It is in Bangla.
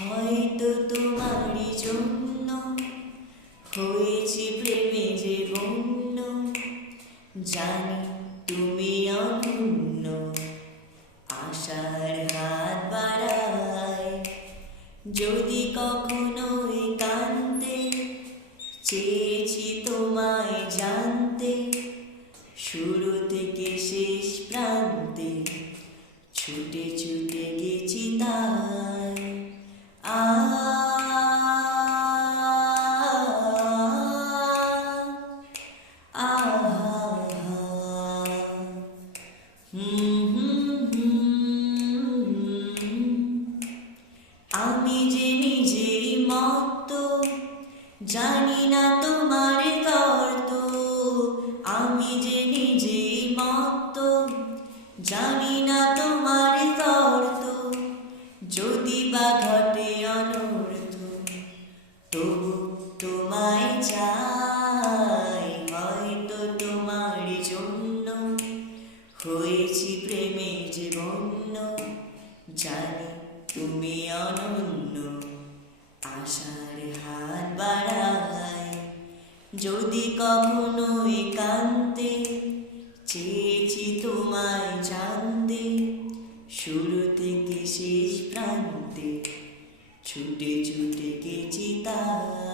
হয়তো তোমারই জন্য হয়েছি প্রেমে যে বন্য, জানি তুমি অনন্য। আশার হাত বাড়ায় যদি কখনো একান্তে, চেয়েছি তোমায় জানতে শুরু থেকে শেষ প্রান্তে, ছুটে ছুটে গেছি তাই। আ আ আমি যে নিজেই মত্ত, জানি না তোমার তর্ত। আমি যে নিজেই মত্ত, জানি না তোমার তর্ত। যদি বা ঘটে অনর্থ, তবু তোমায় চাই। হয়তো তোমার জন্য হয়েছি প্রেমে যে বন্য, জানি তুমি অনন্য। আশার হাত বাড়ায় যদি কখনো একান্তে, চেয়েছি তোমায় জানতে শুরু থেকে শেষ প্রান্তে, ছুটে ছুটে গেছি তাই।